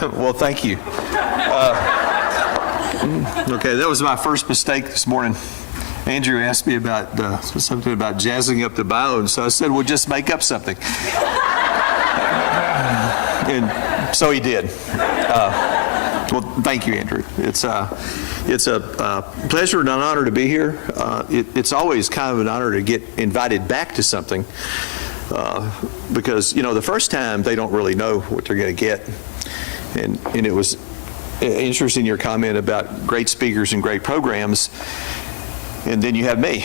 Well, thank you. Okay, that was my first mistake this morning. Andrew asked me about something about jazzing up the bio, and so I said, well, just make up something. And so he did. Well, thank you, Andrew. It's a pleasure and an honor to be here. It's always kind of an honor to get invited back to something because, you know, the first time they don't really know what they're going to get. And it was interesting your comment about great speakers and great programs, and then you have me.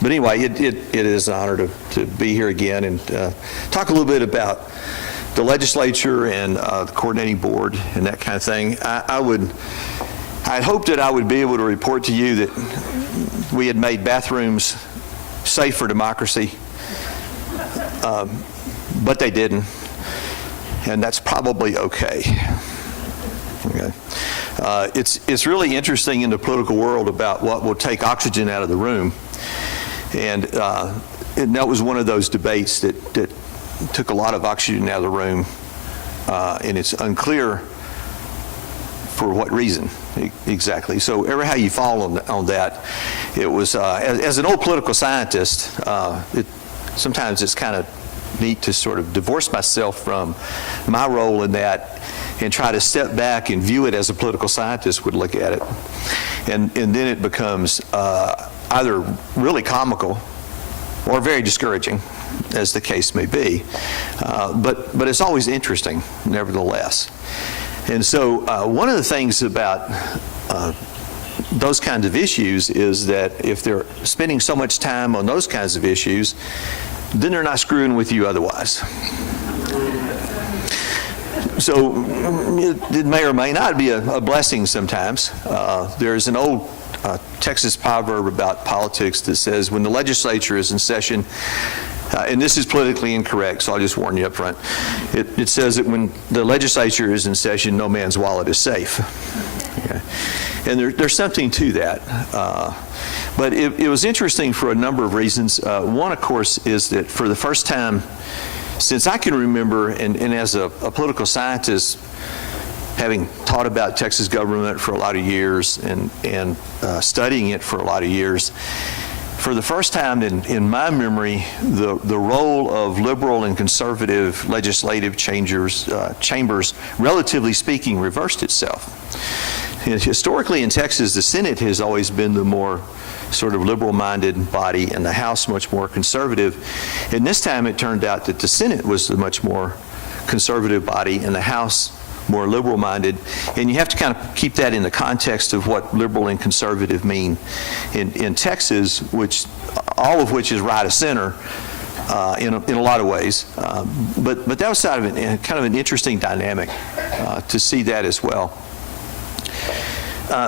But anyway, it is an honor to be here again and talk a little bit about the legislature and the coordinating board and that kind of thing. I'd hoped that I would be able to report to you that we had made bathrooms safe for democracy, but they didn't, and that's probably okay. Okay. It's really interesting in the political world about what will take oxygen out of the room, and that was one of those debates that took a lot of oxygen out of the room, and it's unclear for what reason exactly. So ever how you fall on that, it was, as an old political scientist, sometimes it's kind of neat to sort of divorce myself from my role in that and try to step back and view it as a political scientist would look at it. And then it becomes either really comical or very discouraging, as the case may be. But it's always interesting, nevertheless. And so one of the things about those kinds of issues is that if they're spending so much time on those kinds of issues, then they're not screwing with you otherwise. So it may or may not be a blessing sometimes. There's an old Texas proverb about politics that says when the legislature is in session, and this is politically incorrect, so I'll just warn you up front. It says that when the legislature is in session, no man's wallet is safe. Okay. And there's something to that. But it was interesting for a number of reasons. One, of course, is that for the first time since I can remember, and as a political scientist, having taught about Texas government for a lot of years and studying it for a lot of years, for the first time in my memory, the role of liberal and conservative legislative chambers, relatively speaking, reversed itself. And historically in Texas, the Senate has always been the more sort of liberal-minded body, and the House much more conservative. And this time it turned out that the Senate was the much more conservative body, and the House more liberal-minded. And you have to kind of keep that in the context of what liberal and conservative mean in Texas, which all of which is right of center in a lot of ways. But that was kind of an interesting dynamic to see that as well.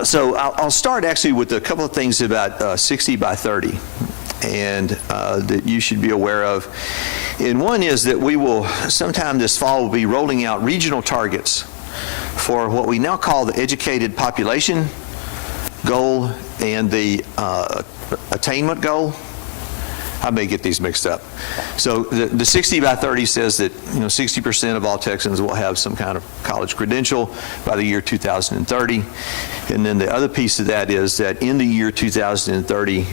So I'll start actually with a couple of things about 60 by 30 and that you should be aware of. And one is that we will, sometime this fall, will be rolling out regional targets for what we now call the educated population goal and the attainment goal. I may get these mixed up. So the 60 by 30 says that 60% of all Texans will have some kind of college credential by the year 2030. And then the other piece of that is that in the year 2030,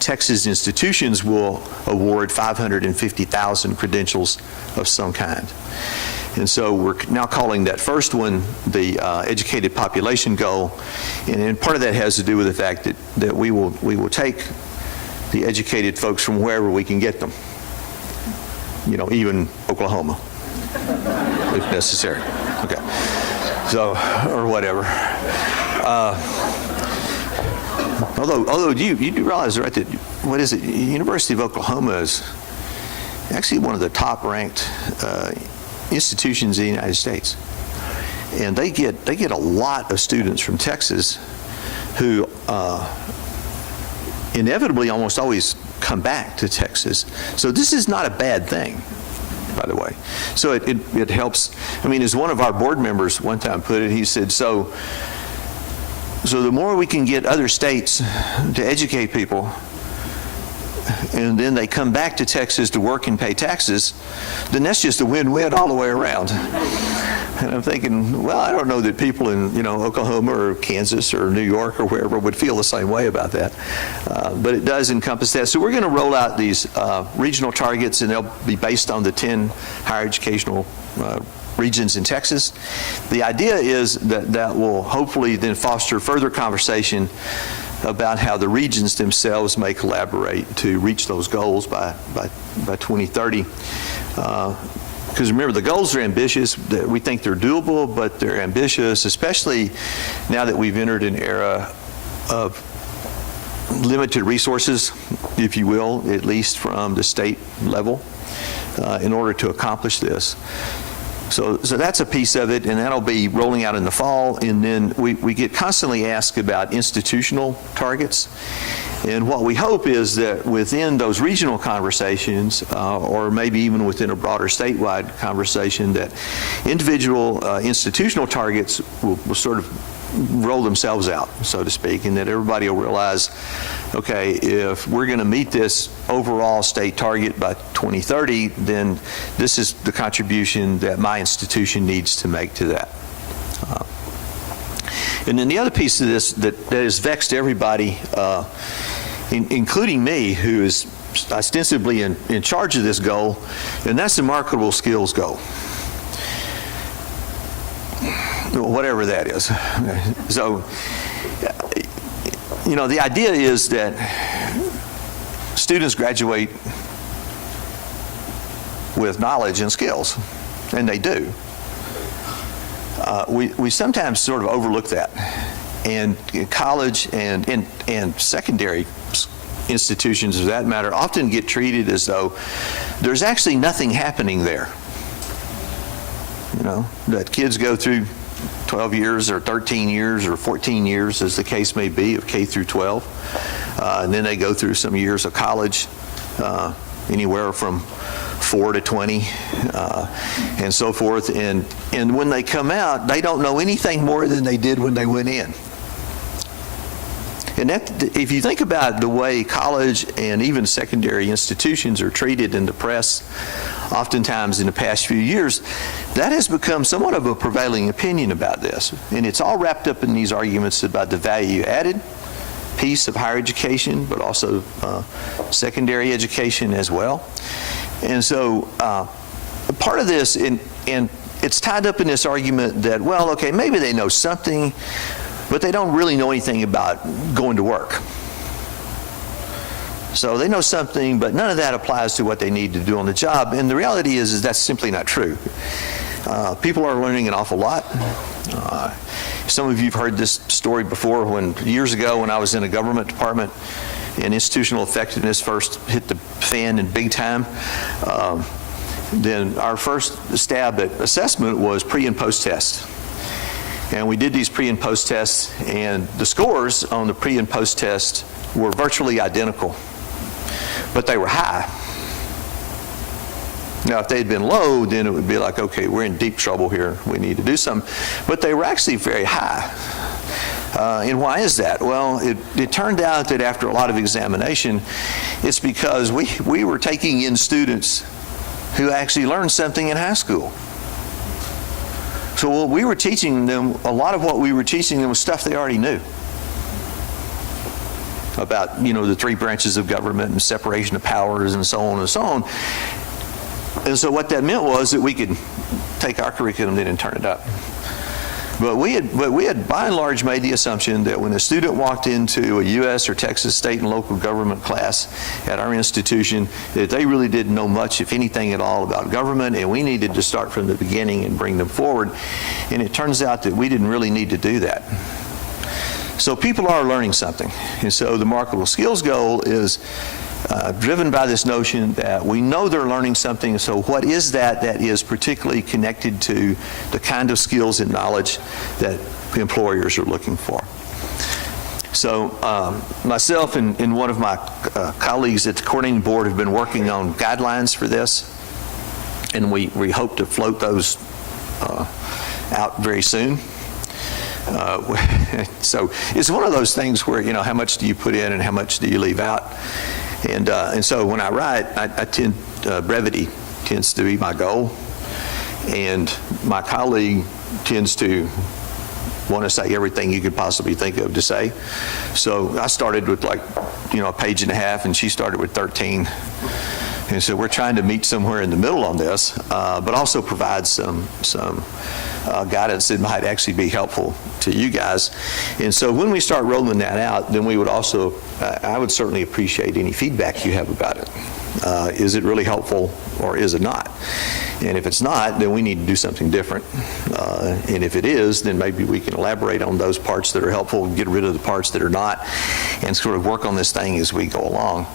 Texas institutions will award 550,000 credentials of some kind. And so we're now calling that first one the educated population goal. And part of that has to do with the fact that we will take the educated folks from wherever we can get them, even Oklahoma, if necessary. Okay, so, or whatever. Although you do realize, right, that, what is it, University of Oklahoma is actually one of the top-ranked institutions in the United States. And they get a lot of students from Texas who inevitably almost always come back to Texas. So this is not a bad thing, by the way. So it helps. I mean, as one of our board members one time put it, he said, so the more we can get other states to educate people, and then they come back to Texas to work and pay taxes, then that's just a win-win all the way around. And I'm thinking, well, I don't know that people in, Oklahoma or Kansas or New York or wherever would feel the same way about that. But it does encompass that. So we're going to roll out these regional targets, and they'll be based on the 10 higher educational regions in Texas. The idea is that that will hopefully then foster further conversation about how the regions themselves may collaborate to reach those goals by 2030. Because remember, the goals are ambitious. We think they're doable, but they're ambitious, especially now that we've entered an era of limited resources, if you will, at least from the state level, in order to accomplish this. So that's a piece of it, and that'll be rolling out in the fall. And then we get constantly asked about institutional targets. And what we hope is that within those regional conversations, or maybe even within a broader statewide conversation, that individual institutional targets will sort of roll themselves out, so to speak, and that everybody will realize, okay, if we're going to meet this overall state target by 2030, then this is the contribution that my institution needs to make to that. And then the other piece of this that has vexed everybody, including me, who is ostensibly in charge of this goal, and that's the marketable skills goal, whatever that is. So, the idea is that students graduate with knowledge and skills, and they do. We sometimes sort of overlook that, and college and secondary institutions, for that matter, often get treated as though there's actually nothing happening there. That kids go through 12 years or 13 years or 14 years, as the case may be, of K through 12. And then they go through some years of college, anywhere from 4 to 20, and so forth. And when they come out, they don't know anything more than they did when they went in. And that, if you think about the way college and even secondary institutions are treated in the press, oftentimes in the past few years, that has become somewhat of a prevailing opinion about this. And it's all wrapped up in these arguments about the value added piece of higher education, but also secondary education as well. And so part of this, and it's tied up in this argument that, well, okay, maybe they know something, but they don't really know anything about going to work. So they know something, but none of that applies to what they need to do on the job. And the reality is that's simply not true. People are learning an awful lot. Some of you have heard this story before. Years ago when I was in a government department and institutional effectiveness first hit the fan in big time, then our first stab at assessment was pre and post test. And we did these pre and post tests, and the scores on the pre and post test were virtually identical, but they were high. Now, if they had been low, then it would be like, okay, we're in deep trouble here. We need to do something. But they were actually very high. And why is that? Well, it turned out that after a lot of examination, it's because we were taking in students who actually learned something in high school. So what we were teaching them, a lot of what we were teaching them was stuff they already knew about, the 3 branches of government and separation of powers and so on and so on. And so what that meant was that we could take our curriculum then and turn it up. But we had by and large made the assumption that when a student walked into a U.S. or Texas state and local government class at our institution, that they really didn't know much, if anything at all, about government, and we needed to start from the beginning and bring them forward. And it turns out that we didn't really need to do that. So people are learning something. And so the marketable skills goal is driven by this notion that we know they're learning something, so what is that is particularly connected to the kind of skills and knowledge that employers are looking for. So myself and one of my colleagues at the coordinating board have been working on guidelines for this, and we hope to float those out very soon. So it's one of those things where, how much do you put in and how much do you leave out? And so when I write, I tend, brevity tends to be my goal, and my colleague tends to want to say everything you could possibly think of to say. So I started with like, a page and a half, and she started with 13. And so we're trying to meet somewhere in the middle on this, but also provide some guidance that might actually be helpful to you guys. And so when we start rolling that out, then we would also, I would certainly appreciate any feedback you have about it. Is it really helpful or is it not? And if it's not, then we need to do something different. And if it is, then maybe we can elaborate on those parts that are helpful and get rid of the parts that are not, and sort of work on this thing as we go along.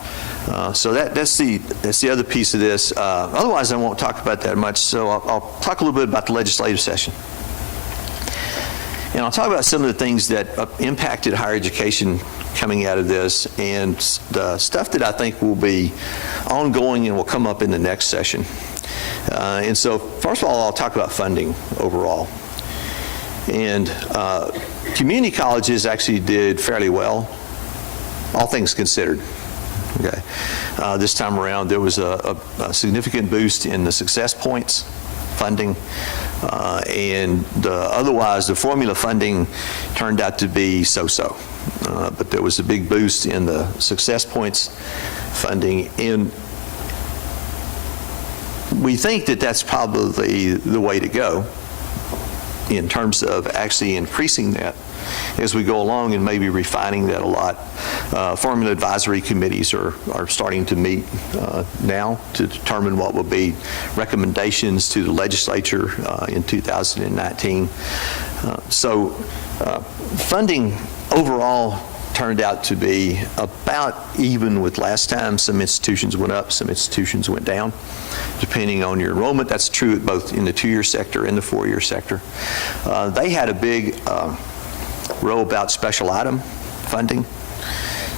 So that's the other piece of this. Otherwise, I won't talk about that much. So I'll talk a little bit about the legislative session. And I'll talk about some of the things that impacted higher education coming out of this, and the stuff that I think will be ongoing and will come up in the next session. And so first of all, I'll talk about funding overall. And community colleges actually did fairly well, all things considered. Okay. This time around, there was a significant boost in the success points funding, and otherwise the formula funding turned out to be so-so. But there was a big boost in the success points funding, and we think that that's probably the way to go in terms of actually increasing that as we go along and maybe refining that a lot. Formula advisory committees are starting to meet now to determine what will be recommendations to the legislature in 2019. So funding overall turned out to be about even with last time. Some institutions went up, some institutions went down, depending on your enrollment. That's true both in the 2-year sector and the 4-year sector. They had a big row about special item funding.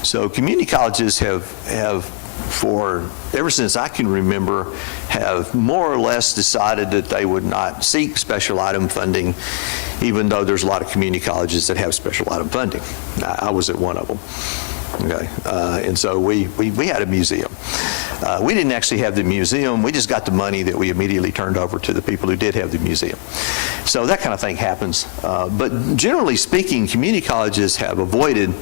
So community colleges have for ever since I can remember, have more or less decided that they would not seek special item funding, even though there's a lot of community colleges that have special item funding. I was at one of them. Okay, and so we had a museum. We didn't actually have the museum, we just got the money that we immediately turned over to the people who did have the museum. So that kind of thing happens. But generally speaking, community colleges have avoided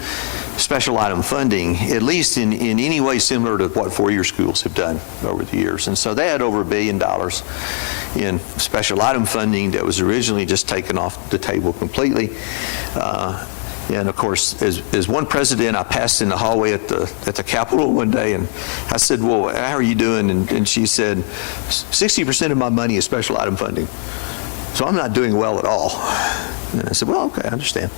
special item funding, at least in any way similar to what 4-year schools have done over the years. And so they had over $1 billion in special item funding that was originally just taken off the table completely. And of course, as one president, I passed in the hallway at the Capitol one day, and I said, well, how are you doing? And she said, 60% of my money is special item funding. So I'm not doing well at all. And I said, well, okay, I understand.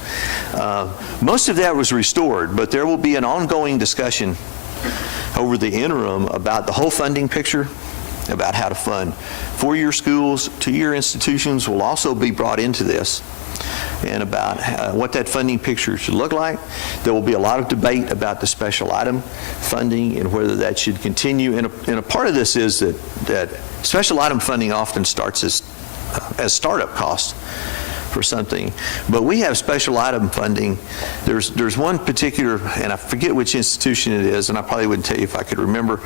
Most of that was restored, but there will be an ongoing discussion over the interim about the whole funding picture, about how to fund 4-year schools. 2-year institutions will also be brought into this, and about what that funding picture should look like. There will be a lot of debate about the special item funding and whether that should continue. And a part of this is that special item funding often starts as startup costs for something. But we have special item funding. There's one particular, and I forget which institution it is, and I probably wouldn't tell you if I could remember,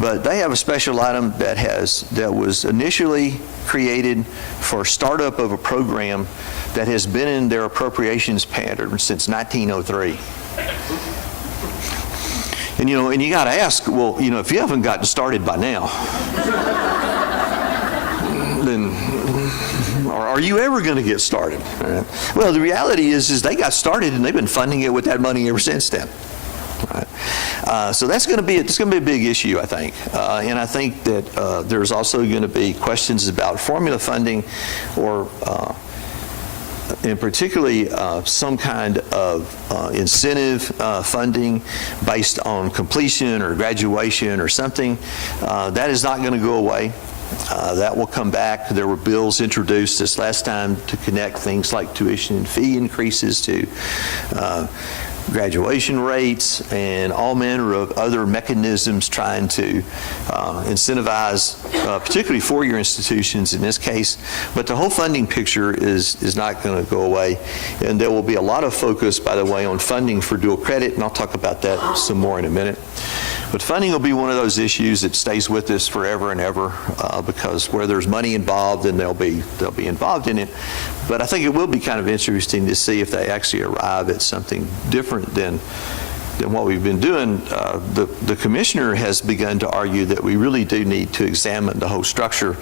but they have a special item that was initially created for startup of a program that has been in their appropriations pattern since 1903. And you got to ask, well, if you haven't gotten started by now, then are you ever going to get started? Right? Well, the reality is they got started and they've been funding it with that money ever since then. Right? So that's going to be a big issue, I think. And I think that there's also going to be questions about formula funding, or and particularly some kind of incentive funding based on completion or graduation or something. That is not going to go away. That will come back. There were bills introduced this last time to connect things like tuition and fee increases to graduation rates and all manner of other mechanisms trying to incentivize particularly 4-year institutions in this case. But the whole funding picture is not going to go away. And there will be a lot of focus, by the way, on funding for dual credit, and I'll talk about that some more in a minute. But funding will be one of those issues that stays with us forever and ever, because where there's money involved, then they'll be involved in it. But I think it will be kind of interesting to see if they actually arrive at something different than what we've been doing. The commissioner has begun to argue that we really do need to examine the whole structure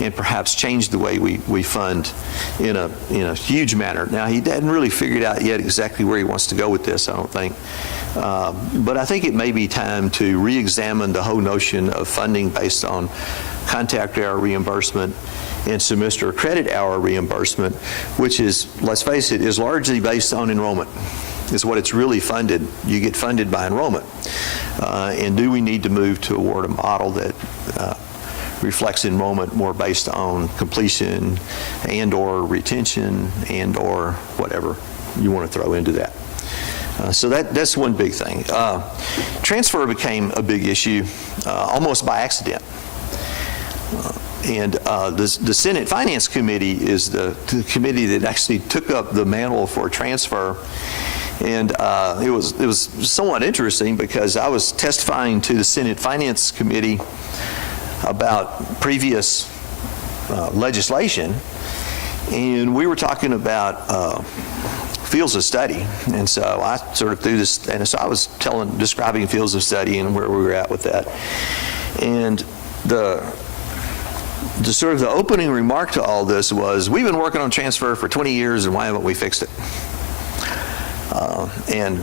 and perhaps change the way we fund in a huge manner. Now, he hadn't really figured out yet exactly where he wants to go with this, I don't think. But I think it may be time to re-examine the whole notion of funding based on contact hour reimbursement and semester credit hour reimbursement, which is, let's face it, is largely based on enrollment. Is what it's really funded. You get funded by enrollment. And do we need to move toward a model that reflects enrollment more based on completion and or retention and or whatever you want to throw into that. So that's one big thing. Transfer became a big issue almost by accident. And the Senate Finance Committee is the committee that actually took up the mantle for transfer. And it was somewhat interesting because I was testifying to the Senate Finance Committee about previous legislation, and we were talking about fields of study. And so I sort of threw this, and so I was describing fields of study and where we were at with that. And the sort of the opening remark to all this was, we've been working on transfer for 20 years, and why haven't we fixed it? And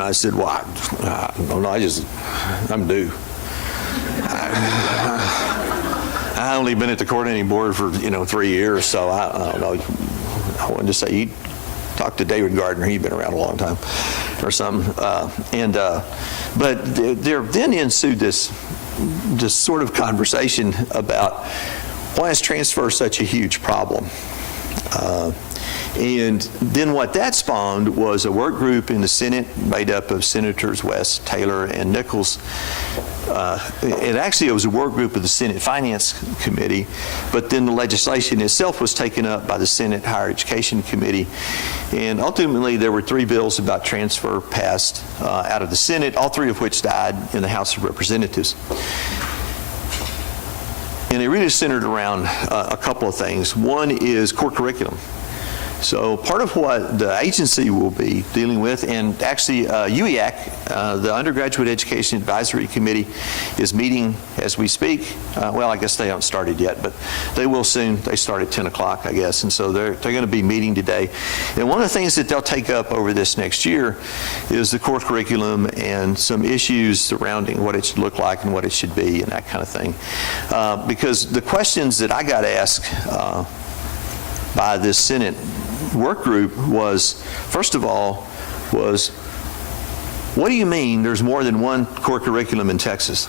I said, well, I don't know, I'm new. I only been at the coordinating board for 3 years, so I don't know. I wanted to say, you talk to David Gardner, he'd been around a long time, or something. But there then ensued this sort of conversation about why is transfer such a huge problem. And then what that spawned was a work group in the Senate made up of Senators West, Taylor, and Nichols. It was a work group of the Senate Finance Committee, but then the legislation itself was taken up by the Senate Higher Education Committee. And ultimately, there were 3 bills about transfer passed out of the Senate, all 3 of which died in the House of Representatives. And they really centered around a couple of things. One is core curriculum. So part of what the agency will be dealing with, and actually UEAC, the Undergraduate Education Advisory Committee, is meeting as we speak. Well, I guess they haven't started yet, but they will soon. They start at 10 o'clock, I guess, and so they're going to be meeting today. And one of the things that they'll take up over this next year is the core curriculum and some issues surrounding what it should look like and what it should be and that kind of thing. Because the questions that I got asked by this Senate work group was, first of all, what do you mean there's more than one core curriculum in Texas?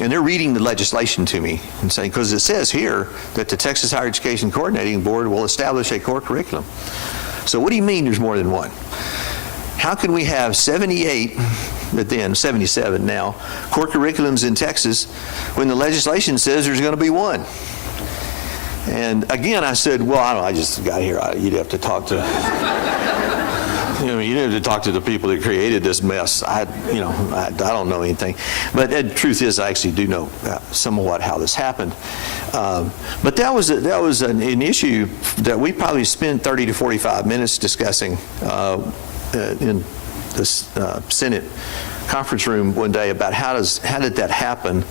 And they're reading the legislation to me and saying, because it says here that the Texas Higher Education Coordinating Board will establish a core curriculum. So what do you mean there's more than one? How can we have 78, but then 77 now, core curriculums in Texas when the legislation says there's going to be one? And again, I said, well, I just got here. You'd have to talk to, you'd have to talk to the people that created this mess. I don't know anything. But the truth is, I actually do know somewhat how this happened. But that was an issue that we probably spent 30 to 45 minutes discussing in this Senate conference room one day about how did that happen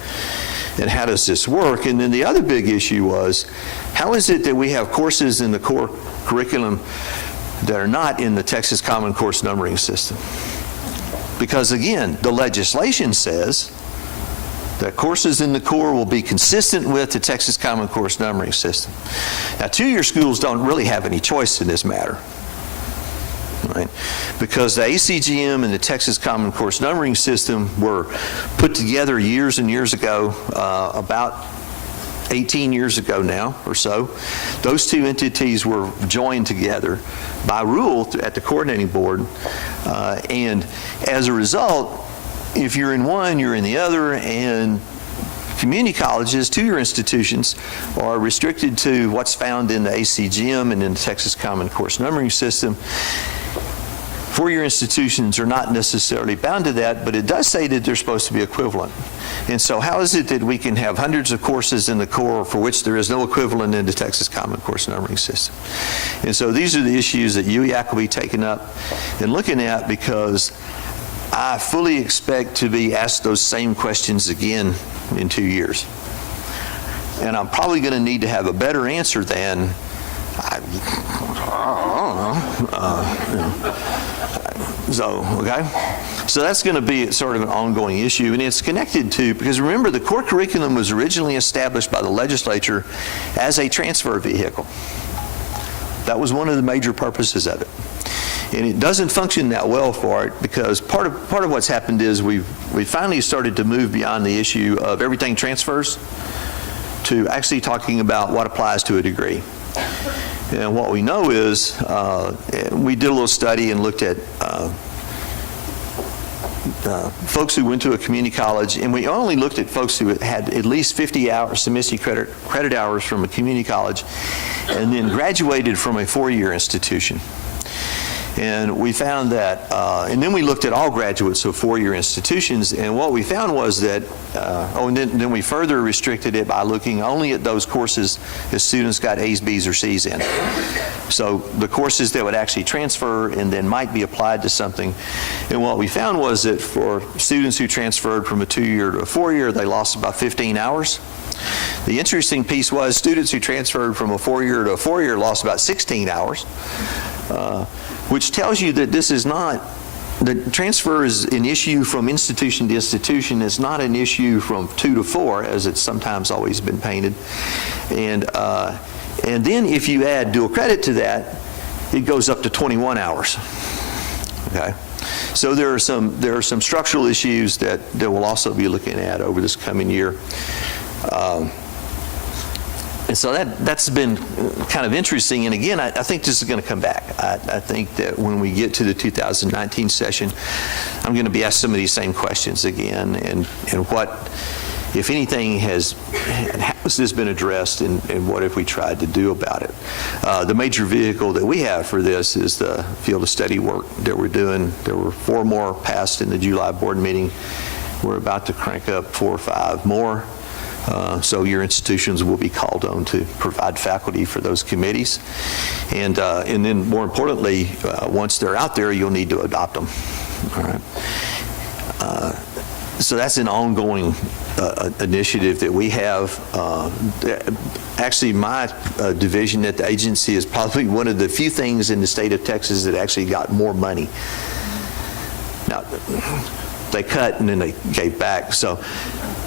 and how does this work. And then the other big issue was, how is it that we have courses in the core curriculum that are not in the Texas Common Course numbering system? Because again, the legislation says that courses in the core will be consistent with the Texas Common Course numbering system. Now, 2-year schools don't really have any choice in this matter, right? Because the ACGM and the Texas Common Course numbering system were put together years and years ago, about 18 years ago now or so. Those 2 entities were joined together by rule at the coordinating board, and as a result, if you're in one, you're in the other, and community colleges, 2-year institutions, are restricted to what's found in the ACGM and in the Texas Common Course numbering system. Four-year institutions are not necessarily bound to that, but it does say that they're supposed to be equivalent. And so how is it that we can have hundreds of courses in the core for which there is no equivalent in the Texas Common Course numbering system? And so these are the issues that UEAC will be taking up and looking at, because I fully expect to be asked those same questions again in 2 years. And I'm probably going to need to have a better answer than, I don't know. So, okay? So that's going to be sort of an ongoing issue, and it's connected to, because remember, the core curriculum was originally established by the legislature as a transfer vehicle. That was one of the major purposes of it. And it doesn't function that well for it, because part of what's happened is we finally started to move beyond the issue of everything transfers to actually talking about what applies to a degree. And what we know is, we did a little study and looked at folks who went to a community college, and we only looked at folks who had at least 50 hours, semester credit hours from a community college, and then graduated from a four-year institution. And we found that, and then we looked at all graduates of four-year institutions, and what we found was that, and then we further restricted it by looking only at those courses that students got A's, B's, or C's in. So the courses that would actually transfer and then might be applied to something. And what we found was that for students who transferred from a two-year to a four-year, they lost about 15 hours. The interesting piece was students who transferred from a four-year to a four-year lost about 16 hours. Which tells you that this is not, the transfer is an issue from institution to institution. It's not an issue from 2 to 4, as it's sometimes always been painted. And then if you add dual credit to that, it goes up to 21 hours. Okay, so there are some structural issues that we'll also be looking at over this coming year. And so that's been kind of interesting. And again, I think this is going to come back. I think that when we get to the 2019 session, I'm going to be asked some of these same questions again. And what, if anything, how has this been addressed, and what have we tried to do about it? The major vehicle that we have for this is the field of study work that we're doing. There were 4 more passed in the July board meeting. We're about to crank up 4 or 5 more. So your institutions will be called on to provide faculty for those committees. And then more importantly, once they're out there, you'll need to adopt them. All right. So that's an ongoing initiative that we have. Actually, my division at the agency is probably one of the few things in the state of Texas that actually got more money. Now, they cut and then they gave back. So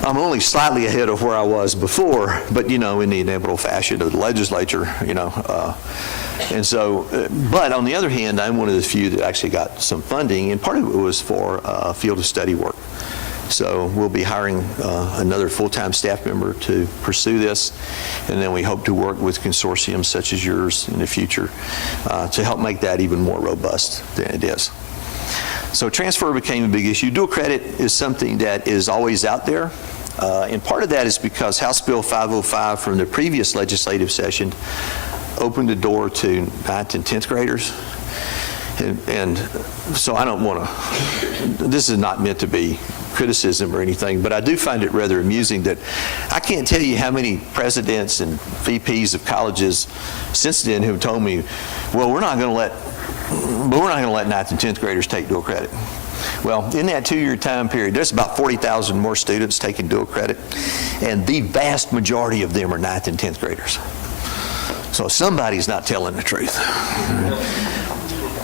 I'm only slightly ahead of where I was before, but in the inevitable fashion of the legislature, and so, but on the other hand, I'm one of the few that actually got some funding, and part of it was for field of study work. So we'll be hiring another full-time staff member to pursue this, and then we hope to work with consortiums such as yours in the future to help make that even more robust than it is. So transfer became a big issue. Dual credit is something that is always out there. And part of that is because House Bill 505 from the previous legislative session opened the door to 9th and 10th graders. And so I don't want to, this is not meant to be criticism or anything, but I do find it rather amusing that I can't tell you how many presidents and VPs of colleges since then who have told me, well, we're not going to let 9th and 10th graders take dual credit. Well, in that 2-year time period, there's about 40,000 more students taking dual credit, and the vast majority of them are 9th and 10th graders. So somebody's not telling the truth.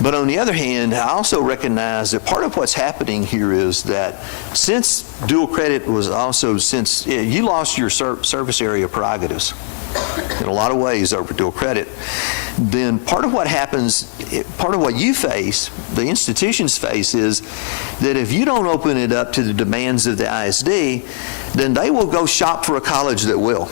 But on the other hand, I also recognize that part of what's happening here is that since dual credit was also, since you lost your service area prerogatives in a lot of ways over dual credit, then part of what happens, part of what you face, the institutions face, is that if you don't open it up to the demands of the ISD, then they will go shop for a college that will.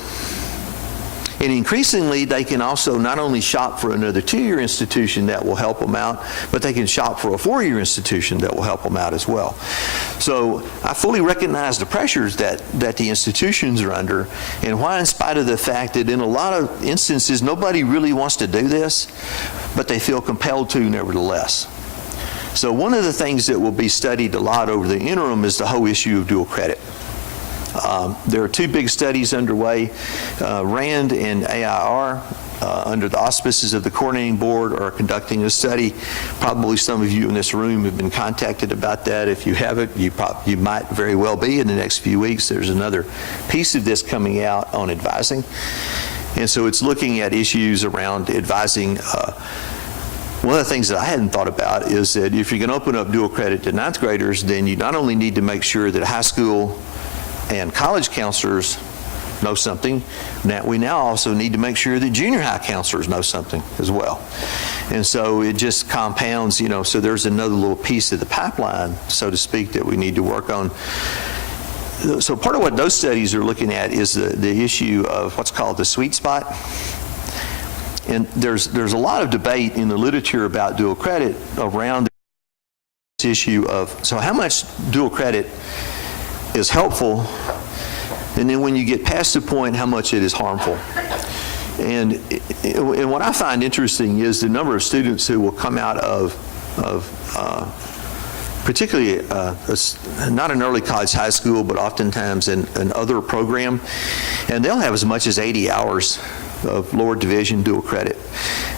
And increasingly, they can also not only shop for another 2-year institution that will help them out, but they can shop for a 4-year institution that will help them out as well. So I fully recognize the pressures that the institutions are under, and why, in spite of the fact that in a lot of instances, nobody really wants to do this, but they feel compelled to nevertheless. So one of the things that will be studied a lot over the interim is the whole issue of dual credit. There are two big studies underway. RAND and AIR, under the auspices of the coordinating board, are conducting a study. Probably some of you in this room have been contacted about that. If you haven't, you might very well be in the next few weeks. There's another piece of this coming out on advising. And so it's looking at issues around advising. One of the things that I hadn't thought about is that if you're going to open up dual credit to ninth graders, then you not only need to make sure that high school and college counselors know something, that we now also need to make sure that junior high counselors know something as well. And so it just compounds, so there's another little piece of the pipeline, so to speak, that we need to work on. So part of what those studies are looking at is the issue of what's called the sweet spot. And there's a lot of debate in the literature about dual credit around this issue of, so how much dual credit is helpful, and then when you get past the point, how much it is harmful. And what I find interesting is the number of students who will come out of particularly not an early college, high school, but oftentimes an other program, and they'll have as much as 80 hours of lower division dual credit.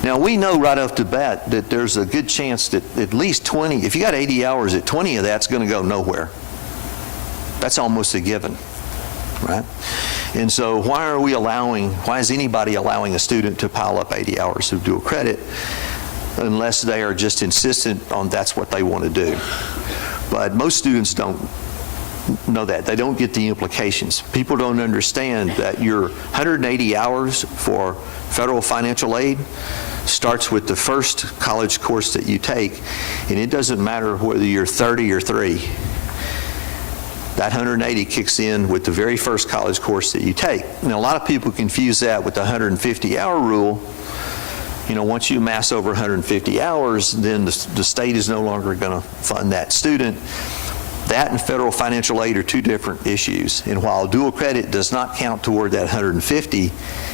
Now we know right off the bat that there's a good chance that at least 20, if you got 80 hours, at 20 of that's going to go nowhere. That's almost a given, right? And so why is anybody allowing a student to pile up 80 hours of dual credit unless they are just insistent on that's what they want to do? But most students don't know that. They don't get the implications. People don't understand that your 180 hours for federal financial aid starts with the first college course that you take, and it doesn't matter whether you're 30 or 3. That 180 kicks in with the very first college course that you take. Now, a lot of people confuse that with the 150-hour rule. Once you amass over 150 hours, then the state is no longer going to fund that student. That and federal financial aid are two different issues. And while dual credit does not count toward that 150,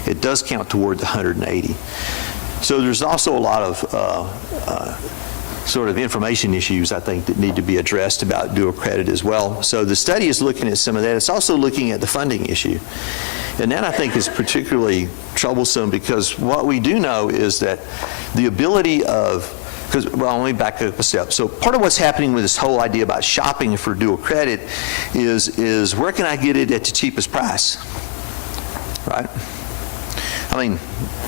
it does count toward the 180. So there's also a lot of sort of information issues, I think, that need to be addressed about dual credit as well. So the study is looking at some of that. It's also looking at the funding issue. And that, I think, is particularly troublesome because what we do know is that the ability of, let me back up a step. So part of what's happening with this whole idea about shopping for dual credit is where can I get it at the cheapest price, right? I mean,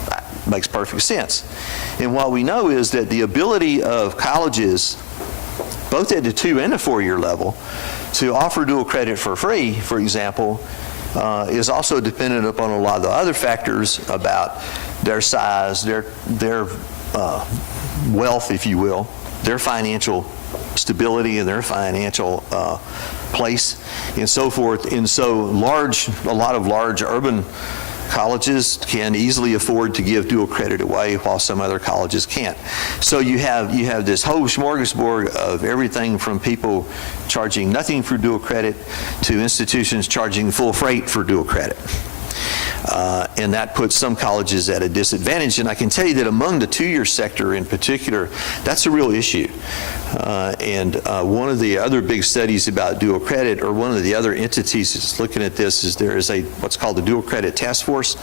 that makes perfect sense. And what we know is that the ability of colleges, both at the 2 and the 4-year level, to offer dual credit for free, for example, is also dependent upon a lot of the other factors about their size, their wealth, if you will, their financial stability and their financial place, and so forth. And so a lot of large urban colleges can easily afford to give dual credit away while some other colleges can't. So you have this whole smorgasbord of everything from people charging nothing for dual credit to institutions charging full freight for dual credit. And that puts some colleges at a disadvantage. And I can tell you that among the 2-year sector in particular, that's a real issue. And one of the other big studies about dual credit, or one of the other entities that's looking at this, is there is what's called the Dual Credit Task Force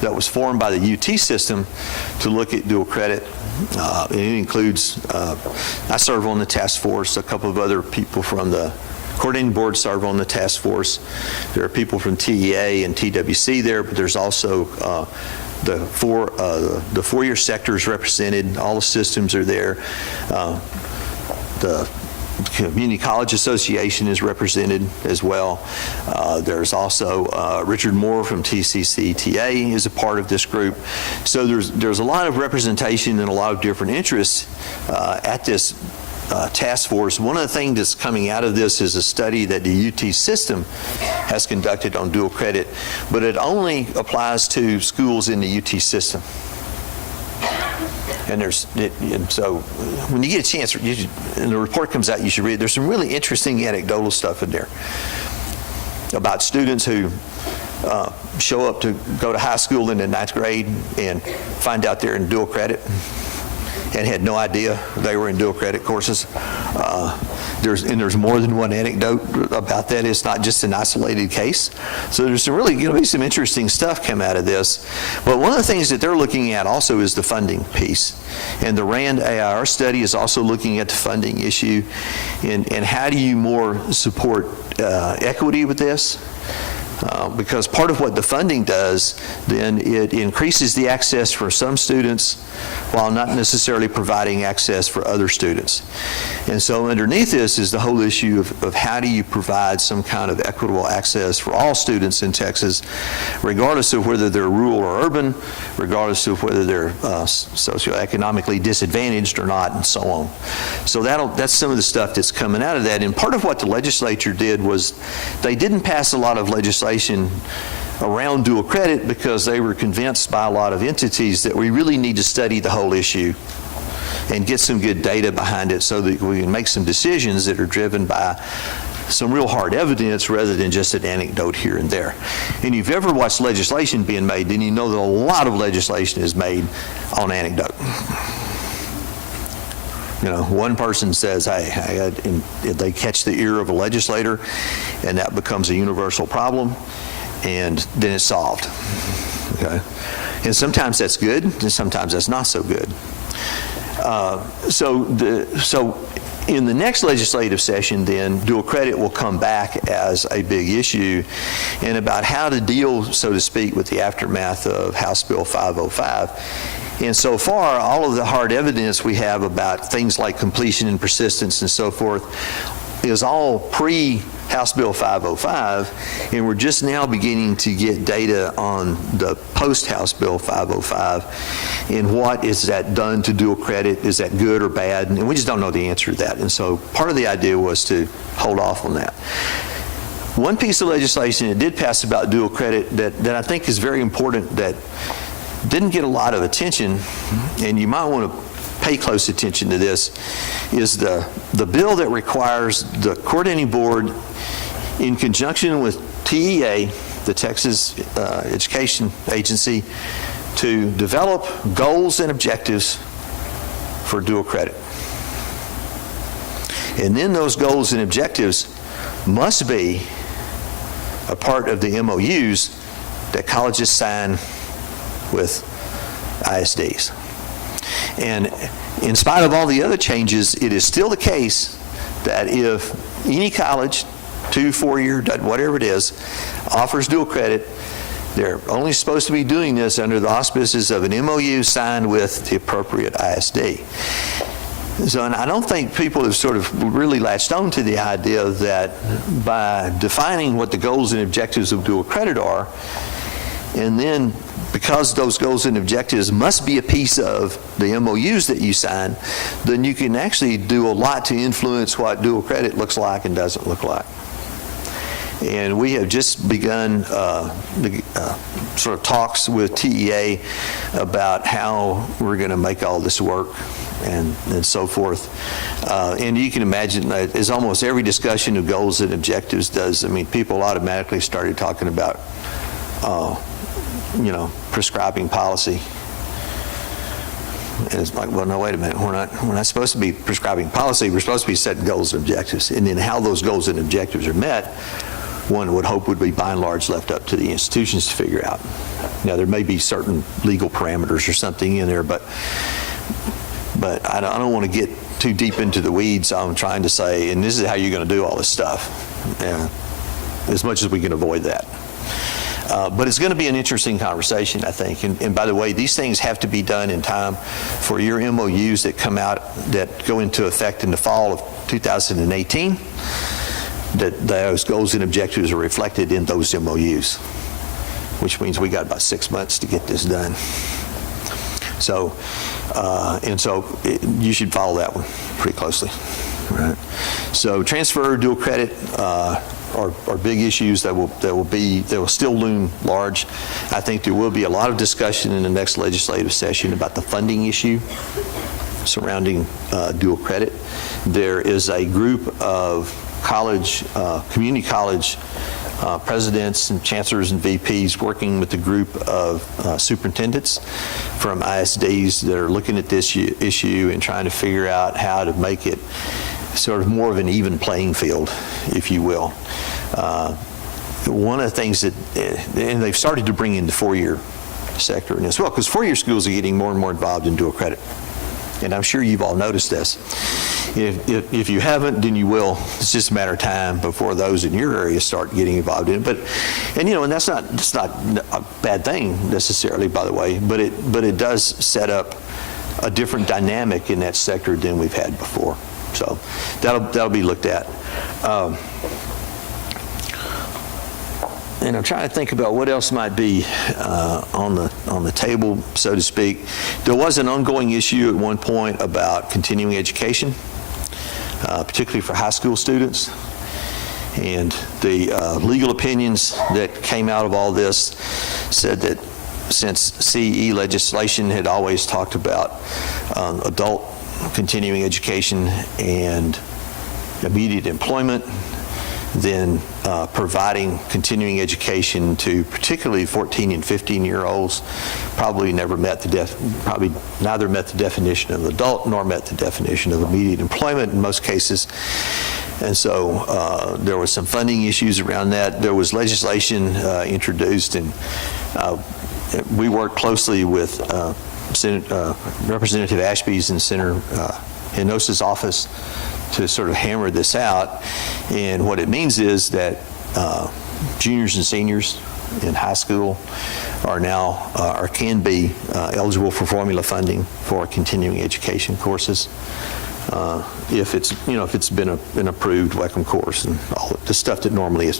that was formed by the UT system to look at dual credit. And it includes, I serve on the task force, a couple of other people from the coordinating board serve on the task force. There are people from TEA and TWC there, but there's also the 4-year sector is represented. All the systems are there. The Community College Association is represented as well. There's also Richard Moore from TCCTA is a part of this group. So there's a lot of representation and a lot of different interests at this task force. One of the things that's coming out of this is a study that the UT system has conducted on dual credit, but it only applies to schools in the UT system. And so when you get a chance, and the report comes out, you should read it. There's some really interesting anecdotal stuff in there about students who show up to go to high school in the 9th grade and find out they're in dual credit. and had no idea they were in dual credit courses. There's more than one anecdote about that. It's not just an isolated case. So there's really going to be some interesting stuff come out of this. But one of the things that they're looking at also is the funding piece. And the RAND AIR study is also looking at the funding issue and how do you more support equity with this? Because part of what the funding does, then it increases the access for some students while not necessarily providing access for other students. And so underneath this is the whole issue of how do you provide some kind of equitable access for all students in Texas, regardless of whether they're rural or urban, regardless of whether they're socioeconomically disadvantaged or not, and so on. So that's some of the stuff that's coming out of that. And part of what the legislature did was they didn't pass a lot of legislation around dual credit because they were convinced by a lot of entities that we really need to study the whole issue and get some good data behind it so that we can make some decisions that are driven by some real hard evidence rather than just an anecdote here and there. And if you've ever watched legislation being made, then you know that a lot of legislation is made on anecdote. You know, one person says, hey, and they catch the ear of a legislator, and that becomes a universal problem, and then it's solved, okay? And sometimes that's good, and sometimes that's not so good. So in the next legislative session, then, dual credit will come back as a big issue, and about how to deal, so to speak, with the aftermath of House Bill 505. And so far, all of the hard evidence we have about things like completion and persistence and so forth is all pre-House Bill 505, and we're just now beginning to get data on the post-House Bill 505 and what is that done to dual credit, is that good or bad, and we just don't know the answer to that. And so part of the idea was to hold off on that. One piece of legislation that did pass about dual credit that I think is very important that didn't get a lot of attention, and you might want to pay close attention to this, is the bill that requires the coordinating board, in conjunction with TEA, the Texas Education Agency, to develop goals and objectives for dual credit. And then those goals and objectives must be a part of the MOUs that colleges sign with ISDs. And in spite of all the other changes, it is still the case that if any college, 2, 4-year, whatever it is, offers dual credit, they're only supposed to be doing this under the auspices of an MOU signed with the appropriate ISD. So, and I don't think people have sort of really latched on to the idea that by defining what the goals and objectives of dual credit are, and then because those goals and objectives must be a piece of the MOUs that you sign, then you can actually do a lot to influence what dual credit looks like and doesn't look like. And we have just begun sort of talks with TEA about how we're going to make all this work and so forth. And you can imagine that as almost every discussion of goals and objectives does, I mean, people automatically started talking about prescribing policy. And it's like, well, no, wait a minute. We're not supposed to be prescribing policy. We're supposed to be setting goals and objectives. And then how those goals and objectives are met, one would hope would be by and large left up to the institutions to figure out. Now, there may be certain legal parameters or something in there, but I don't want to get too deep into the weeds. I'm trying to say, and this is how you're going to do all this stuff, as much as we can avoid that. But it's going to be an interesting conversation, I think. And by the way, these things have to be done in time for your MOUs that come out, that go into effect in the fall of 2018, that those goals and objectives are reflected in those MOUs, which means we got about 6 months to get this done. So, you should follow that one pretty closely. Right. So transfer, dual credit, are big issues that will still loom large. I think there will be a lot of discussion in the next legislative session about the funding issue surrounding dual credit. There is a group of community college presidents and chancellors and VPs working with a group of superintendents from ISDs that are looking at this issue and trying to figure out how to make it sort of more of an even playing field, if you will. One of the things that, and they've started to bring in the four-year sector in as well, because four-year schools are getting more and more involved in dual credit. And I'm sure you've all noticed this. If you haven't, then you will. It's just a matter of time before those in your area start getting involved in it. And that's not a bad thing necessarily, by the way, but it does set up a different dynamic in that sector than we've had before. So that'll be looked at. And I'm trying to think about what else might be on the table, so to speak. There was an ongoing issue at one point about continuing education, particularly for high school students. And the legal opinions that came out of all this said that since CE legislation had always talked about adult continuing education and immediate employment, then providing continuing education to particularly 14 and 15-year-olds probably neither met the definition of adult nor met the definition of immediate employment in most cases. And so there were some funding issues around that. There was legislation introduced, and we worked closely with Representative Ashby's and Senator Hinosa's office to sort of hammer this out. And what it means is that juniors and seniors in high school are now or can be eligible for formula funding for continuing education courses if it's been an approved WECM course and all the stuff that normally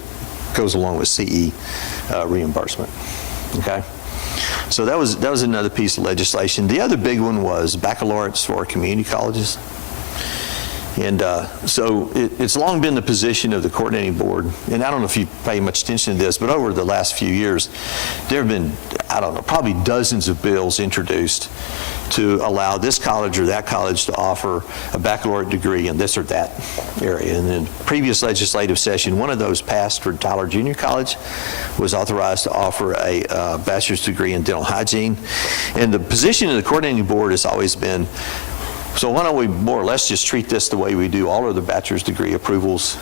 goes along with CE reimbursement. Okay. So that was another piece of legislation. The other big one was baccalaureates for community colleges. And so it's long been the position of the coordinating board, and I don't know if you pay much attention to this, but over the last few years, there have been, I don't know, probably dozens of bills introduced to allow this college or that college to offer a baccalaureate degree in this or that area. And in previous legislative session, one of those passed for Tyler Junior College, was authorized to offer a bachelor's degree in dental hygiene. And the position of the coordinating board has always been, so why don't we more or less just treat this the way we do all of the bachelor's degree approvals?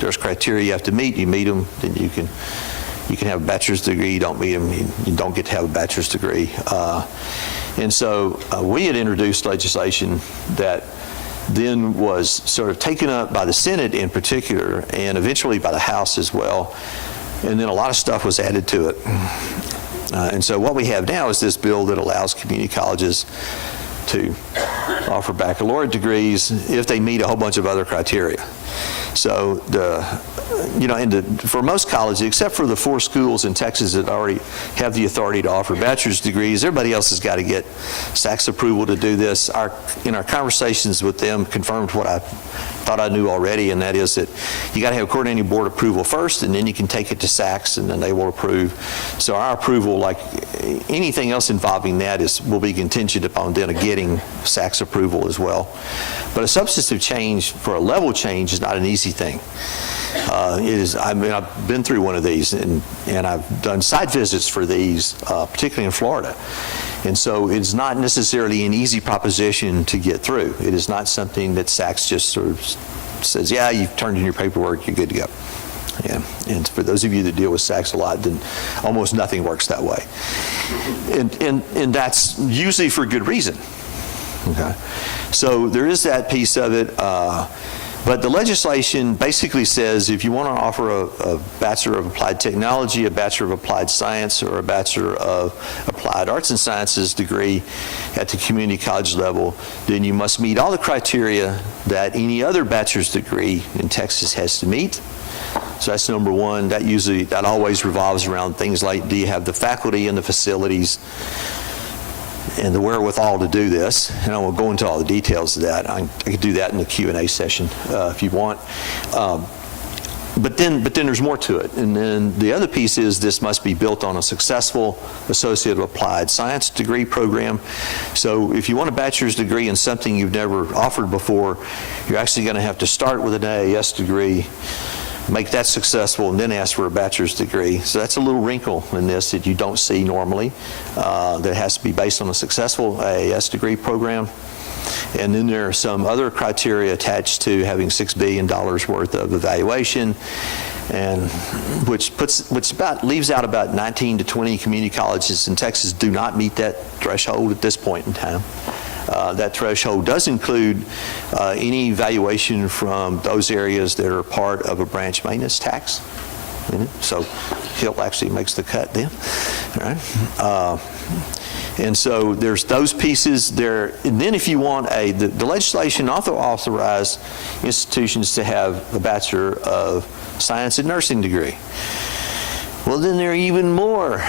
There's criteria you have to meet. You meet them, then you can have a bachelor's degree. You don't meet them, you don't get to have a bachelor's degree. And so we had introduced legislation that then was sort of taken up by the Senate in particular, and eventually by the House as well. And then a lot of stuff was added to it. And so what we have now is this bill that allows community colleges to offer baccalaureate degrees if they meet a whole bunch of other criteria. So for most colleges, except for the 4 schools in Texas that already have the authority to offer bachelor's degrees, everybody else has got to get SAC's approval to do this. In our conversations with them confirmed what I thought I knew already, and that is that you got to have coordinating board approval first, and then you can take it to SACs, and then they will approve. So our approval, like anything else involving that, will be contingent upon then getting SAC's approval as well. But a substantive change for a level change is not an easy thing. I've been through one of these, and I've done site visits for these, particularly in Florida. And so it's not necessarily an easy proposition to get through. It is not something that SACS just sort of says, yeah, you've turned in your paperwork, you're good to go. Yeah. And for those of you that deal with SACS a lot, then almost nothing works that way. And that's usually for good reason. Okay. So there is that piece of it. But the legislation basically says if you want to offer a Bachelor of Applied Technology, a Bachelor of Applied Science, or a Bachelor of Applied Arts and Sciences degree at the community college level, then you must meet all the criteria that any other bachelor's degree in Texas has to meet. So that's number one. That always revolves around things like, do you have the faculty and the facilities and the wherewithal to do this? And I won't go into all the details of that. I could do that in the Q&A session if you want. But then there's more to it. And then the other piece is this must be built on a successful Associate of Applied Science degree program. So if you want a bachelor's degree in something you've never offered before, you're actually going to have to start with an AAS degree, make that successful, and then ask for a bachelor's degree. So that's a little wrinkle in this that you don't see normally. That has to be based on a successful AAS degree program. And then there are some other criteria attached to having $6 billion worth of evaluation, and which leaves out about 19 to 20 community colleges in Texas do not meet that threshold at this point in time. That threshold does include any evaluation from those areas that are part of a branch maintenance tax. So Hill actually makes the cut then. All right. And so there's those pieces there. And then if you want the legislation also authorized institutions to have a Bachelor of Science in Nursing degree. Well, then there are even more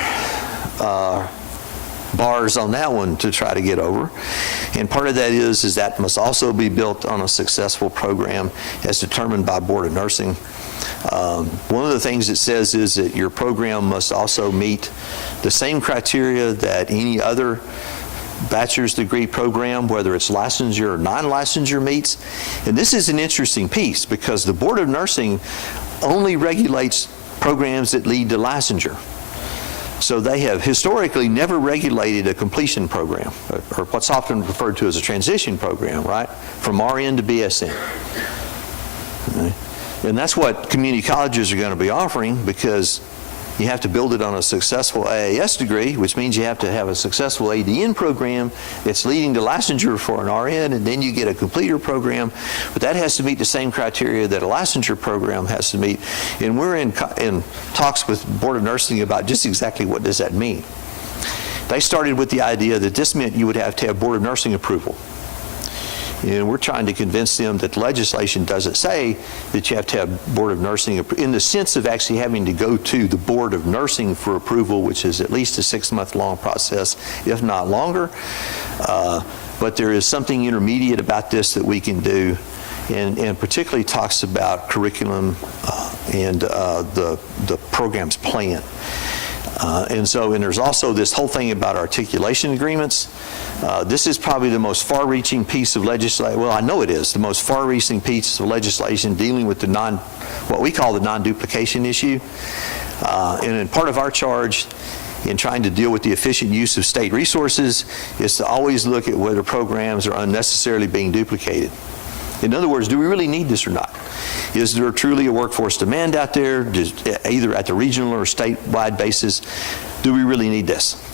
bars on that one to try to get over. And part of that is that must also be built on a successful program as determined by Board of Nursing. One of the things it says is that your program must also meet the same criteria that any other bachelor's degree program, whether it's licensure or non-licensure, meets. And this is an interesting piece because the Board of Nursing only regulates programs that lead to licensure. So they have historically never regulated a completion program, or what's often referred to as a transition program, right? From RN to BSN. Okay. And that's what community colleges are going to be offering, because you have to build it on a successful AAS degree, which means you have to have a successful ADN program that's leading to licensure for an RN, and then you get a completer program. But that has to meet the same criteria that a licensure program has to meet. And we're in talks with Board of Nursing about just exactly what does that mean. They started with the idea that this meant you would have to have Board of Nursing approval. And we're trying to convince them that legislation doesn't say that you have to have Board of Nursing in the sense of actually having to go to the Board of Nursing for approval, which is at least a 6-month-long process, if not longer. But there is something intermediate about this that we can do, and particularly talks about curriculum and the program's plan. And there's also this whole thing about articulation agreements. This is probably the most far-reaching piece of legislation. Well, I know it is the most far-reaching piece of legislation dealing with what we call the non-duplication issue. And part of our charge in trying to deal with the efficient use of state resources is to always look at whether programs are unnecessarily being duplicated. In other words, do we really need this or not? Is there truly a workforce demand out there, either at the regional or statewide basis? Do we really need this?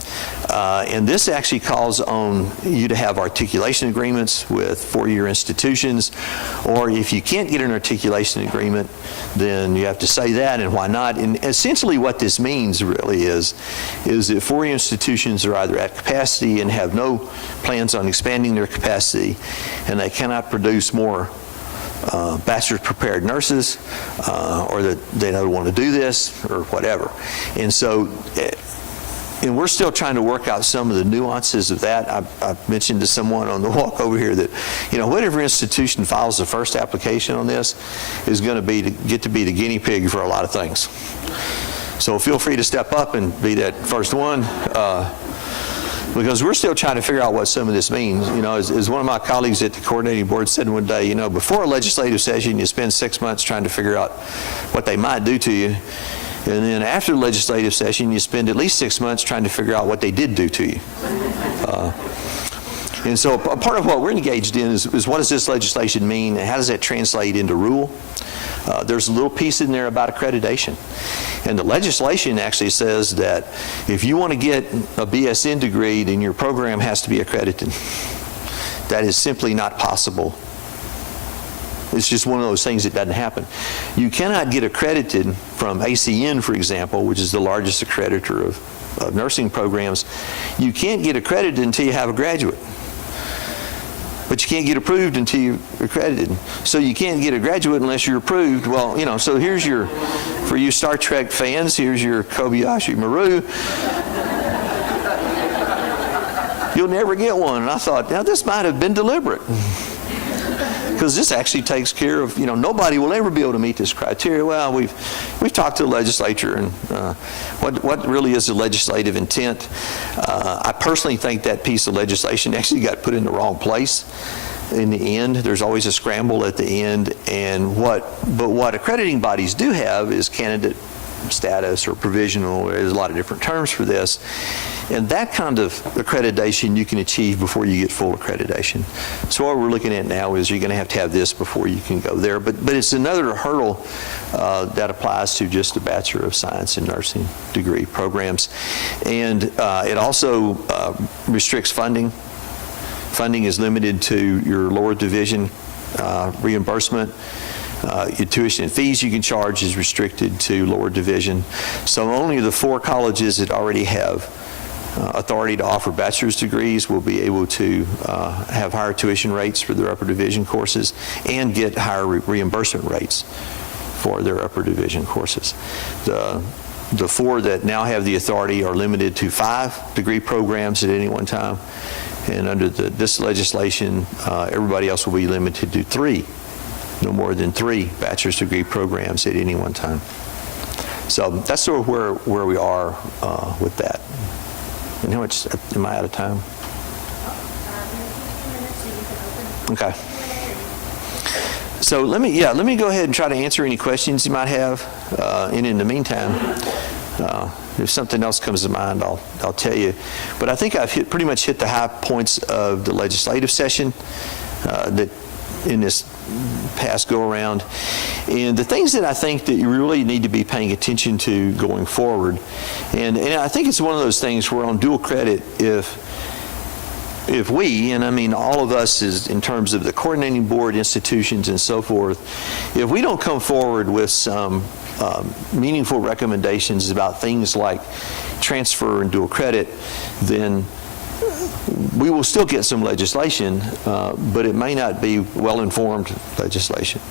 And this actually calls on you to have articulation agreements with 4-year institutions, or if you can't get an articulation agreement, then you have to say that, and why not? And essentially what this means really is that 4-year institutions are either at capacity and have no plans on expanding their capacity, and they cannot produce more bachelor's prepared nurses, or that they don't want to do this, or whatever. And so, and we're still trying to work out some of the nuances of that. I mentioned to someone on the walk over here that, whatever institution files the first application on this is going to get to be the guinea pig for a lot of things. So feel free to step up and be that first one, because we're still trying to figure out what some of this means. As one of my colleagues at the coordinating board said one day, before a legislative session, you spend 6 months trying to figure out what they might do to you. And then after the legislative session, you spend at least 6 months trying to figure out what they did do to you. And so a part of what we're engaged in is what does this legislation mean, and how does that translate into rule? There's a little piece in there about accreditation. And the legislation actually says that if you want to get a BSN degree, then your program has to be accredited. That is simply not possible. It's just one of those things that doesn't happen. You cannot get accredited from ACN, for example, which is the largest accreditor of nursing programs. You can't get accredited until you have a graduate. But you can't get approved until you're accredited. So you can't get a graduate unless you're approved. Well, so here's for you Star Trek fans, here's your Kobayashi Maru. You'll never get one. And I thought, now this might have been deliberate. Because this actually takes care of, nobody will ever be able to meet this criteria. Well, we've talked to the legislature, and what really is the legislative intent? I personally think that piece of legislation actually got put in the wrong place. in the end. There's always a scramble at the end, but what accrediting bodies do have is candidate status or provisional. There's a lot of different terms for this. And that kind of accreditation you can achieve before you get full accreditation. So what we're looking at now is you're going to have this before you can go there. But it's another hurdle that applies to just the Bachelor of Science in Nursing degree programs. And it also restricts funding. Funding is limited to your lower division reimbursement. Your tuition and fees you can charge is restricted to lower division. So only the 4 colleges that already have authority to offer bachelor's degrees will be able to have higher tuition rates for their upper division courses and get higher reimbursement rates for their upper division courses. The 4 that now have the authority are limited to 5 degree programs at any one time. And under this legislation, everybody else will be limited to 3, no more than 3 bachelor's degree programs at any one time. So that's sort of where we are with that. And how much, am I out of time? Okay. So let me go ahead and try to answer any questions you might have. And in the meantime, if something else comes to mind, I'll tell you. But I think I've pretty much hit the high points of the legislative session that in this past go-around. And the things that I think that you really need to be paying attention to going forward, and I think it's one of those things where on dual credit, if we, and I mean all of us is in terms of the coordinating board, institutions, and so forth, if we don't come forward with some meaningful recommendations about things like transfer and dual credit, then we will still get some legislation, but it may not be well-informed legislation.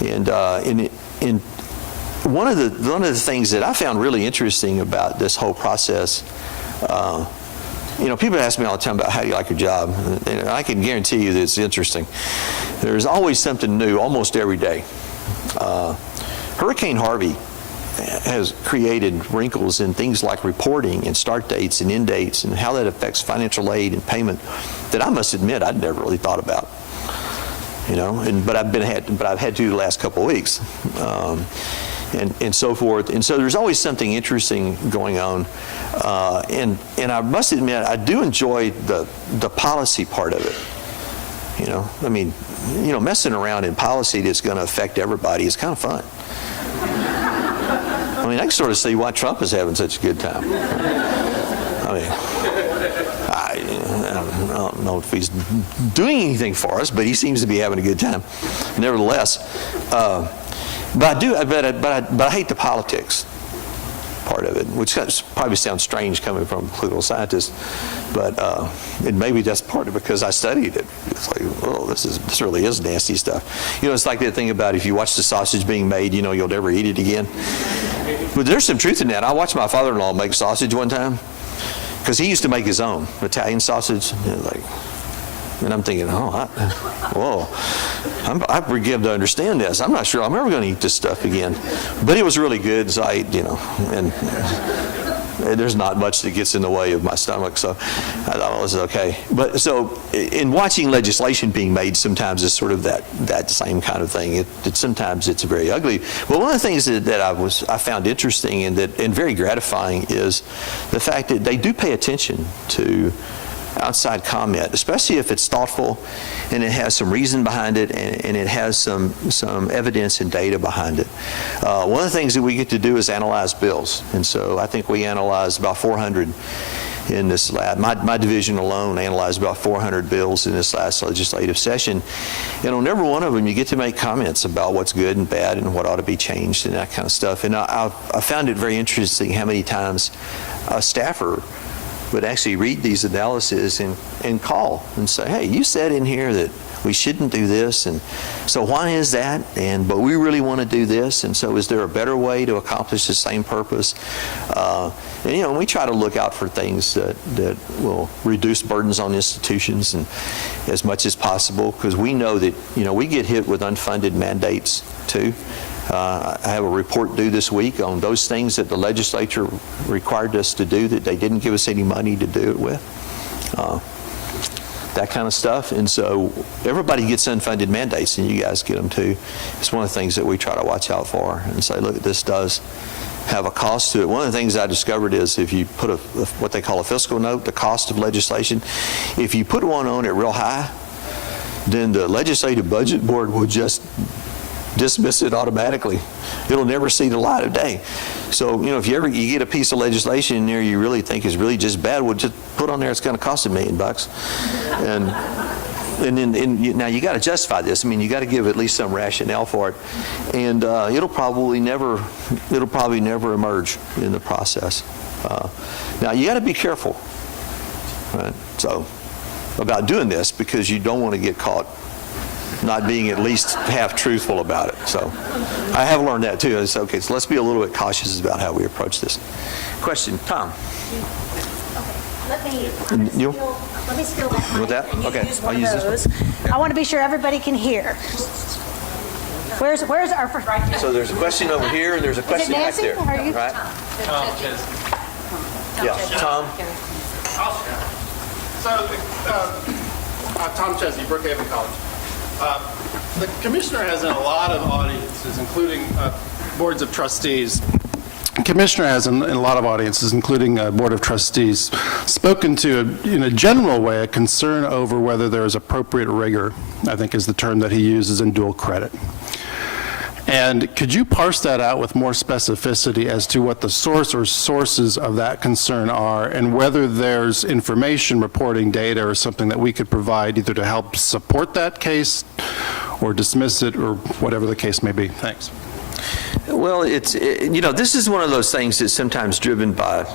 And one of the things that I found really interesting about this whole process, people ask me all the time about how do you like your job, and I can guarantee you that it's interesting. There's always something new, almost every day. Hurricane Harvey has created wrinkles in things like reporting and start dates and end dates and how that affects financial aid and payment that I must admit I'd never really thought about. But I've had to the last couple of weeks, and so forth. And so there's always something interesting going on. And I must admit I do enjoy the policy part of it. Messing around in policy that's going to affect everybody is kind of fun. I can sort of see why Trump is having such a good time. I don't know if he's doing anything for us, but he seems to be having a good time, nevertheless. But I hate the politics part of it, which probably sounds strange coming from a political scientist, but maybe that's part of it because I studied it. It's like, oh, this really is nasty stuff. It's like that thing about if you watch the sausage being made, you'll never eat it again. But there's some truth in that. I watched my father-in-law make sausage one time because he used to make his own Italian sausage. And I'm thinking, I forgive to understand this. I'm not sure I'm ever going to eat this stuff again. But it was really good, so I ate, and there's not much that gets in the way of my stomach, so I thought, this is okay. But so in watching legislation being made, sometimes it's sort of that same kind of thing. Sometimes it's very ugly. But one of the things that I found interesting and very gratifying is the fact that they do pay attention to outside comment, especially if it's thoughtful and it has some reason behind it and it has some evidence and data behind it. One of the things that we get to do is analyze bills, and so I think we analyzed about 400 in this lab. My division alone analyzed about 400 bills in this last legislative session, and on every one of them you get to make comments about what's good and bad and what ought to be changed and that kind of stuff. And I found it very interesting how many times a staffer would actually read these analyses and call and say, hey, you said in here that we shouldn't do this, and so why is that? But we really want to do this, and so is there a better way to accomplish the same purpose? And we try to look out for things that will reduce burdens on institutions and as much as possible, because we know that we get hit with unfunded mandates too. I have a report due this week on those things that the legislature required us to do that they didn't give us any money to do it with. that kind of stuff. And so everybody gets unfunded mandates, and you guys get them too. It's one of the things that we try to watch out for and say, look, this does have a cost to it. One of the things I discovered is if you put what they call a fiscal note, the cost of legislation, if you put one on it real high, then the Legislative Budget Board will just dismiss it automatically. It'll never see the light of day. So, if you get a piece of legislation in there you really think is really just bad, well, just put on there it's going to cost $1 million. And now you got to justify this. I mean, you got to give at least some rationale for it, and it'll probably never emerge in the process. Now you got to be careful, right? So about doing this, because you don't want to get caught not being at least half truthful about it. So I have learned that too. It's okay. So let's be a little bit cautious about how we approach this. Question, Tom. Okay. Let me steal that mic. With that? And you Okay. use one I'll use of this those. I want to be sure everybody can hear. Where's our first? Right. So there's a question over here, and there's a question back there. Are you? Right? Yeah, Tom. So, Tom Chesney, Brookhaven College. The commissioner has in a lot of audiences, including boards of trustees. Commissioner has in a lot of audiences, including Board of Trustees, spoken to, in a general way, a concern over whether there is appropriate rigor, I think is the term that he uses, in dual credit. And could you parse that out with more specificity as to what the source or sources of that concern are, and whether there's information, reporting, data, or something that we could provide either to help support that case or dismiss it, or whatever the case may be? Thanks. Well, this is one of those things that's sometimes driven by